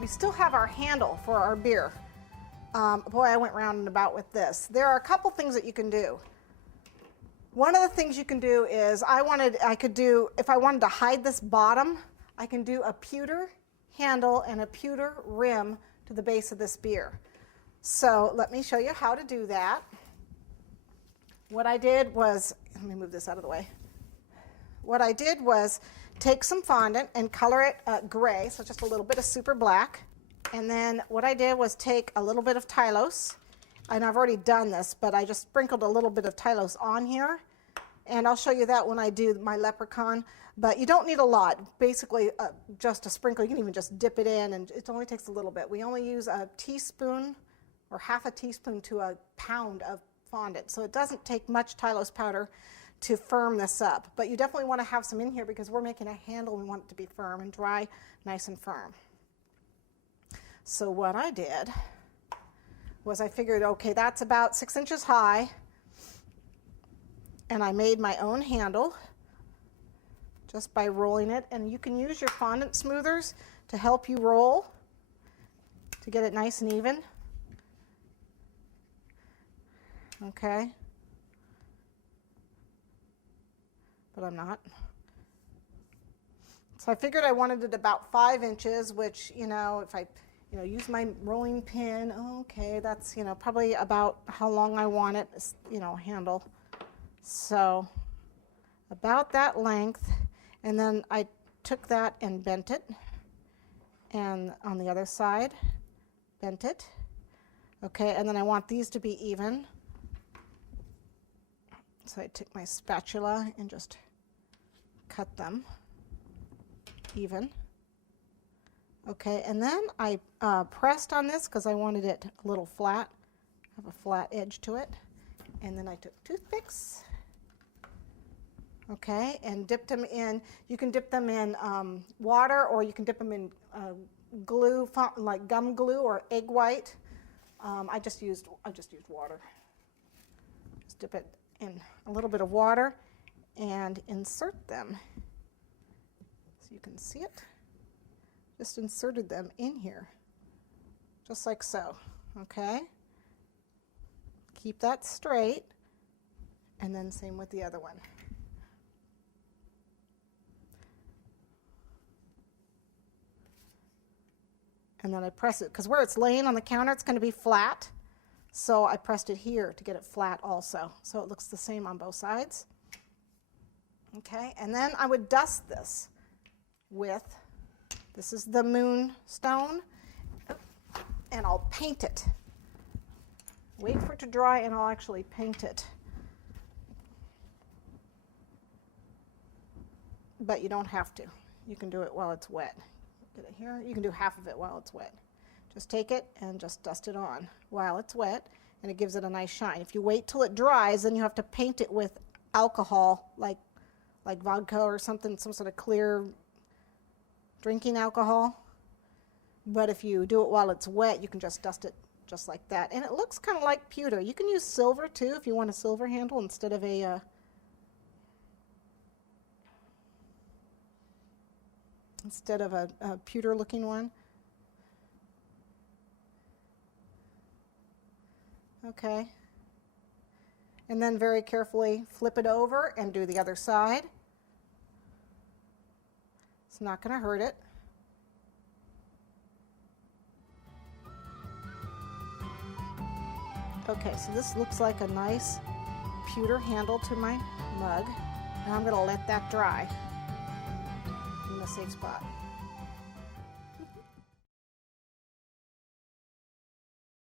we still have our handle for our beer. Boy, I went round and about with this. There are a couple things that you can do. One of the things you can do is, if I wanted to hide this bottom, I can do a pewter handle and a pewter rim to the base of this beer. So let me show you how to do that. What I did was, let me move this out of the way. What I did was take some fondant and color it gray, so just a little bit of super black. And then what I did was take a little bit of Tylose, and I've already done this, but I just sprinkled a little bit of Tylose on here. And I'll show you that when I do my Leprechaun. But you don't need a lot. Basically, just a sprinkle. You can even just dip it in, and it only takes a little bit. We only use a teaspoon or half a teaspoon to a pound of fondant. So it doesn't take much Tylose powder to firm this up. But you definitely want to have some in here because we're making a handle. We want it to be firm and dry, nice and firm. So what I did was I figured, okay, that's about 6 inches high. And I made my own handle just by rolling it. And you can use your fondant smoothers to help you roll to get it nice and even. Okay. But I'm not. So I figured I wanted it about 5 inches, which, if I use my rolling pin, okay, that's, probably about how long I want it, handle. So about that length, and then I took that and bent it, and on the other side, bent it. Okay, and then I want these to be even. So I took my spatula and just cut them even. Okay, and then I pressed on this because I wanted it a little flat, have a flat edge to it. And then I took toothpicks, okay, and dipped them in. You can dip them in water, or you can dip them in glue, like gum glue or egg white. I just used water. Just dip it in a little bit of water and insert them. So you can see it. Just inserted them in here, just like so, okay? Keep that straight, and then same with the other one. And then I press it, because where it's laying on the counter, it's going to be flat. So I pressed it here to get it flat also. So it looks the same on both sides. Okay, and then I would dust this with, this is the moonstone, and I'll paint it. Wait for it to dry and I'll actually paint it. But you don't have to. You can do it while it's wet. Get it here. You can do half of it while it's wet. Just take it and just dust it on while it's wet, and it gives it a nice shine. If you wait till it dries, then you have to paint it with alcohol, like vodka or something, some sort of clear drinking alcohol. But if you do it while it's wet, you can just dust it just like that. And it looks kind of like pewter. You can use silver too if you want a silver handle instead of a pewter looking one. Okay. And then very carefully flip it over and do the other side. It's not going to hurt it. Okay, so this looks like a nice pewter handle to my mug. And I'm going to let that dry in the safe spot.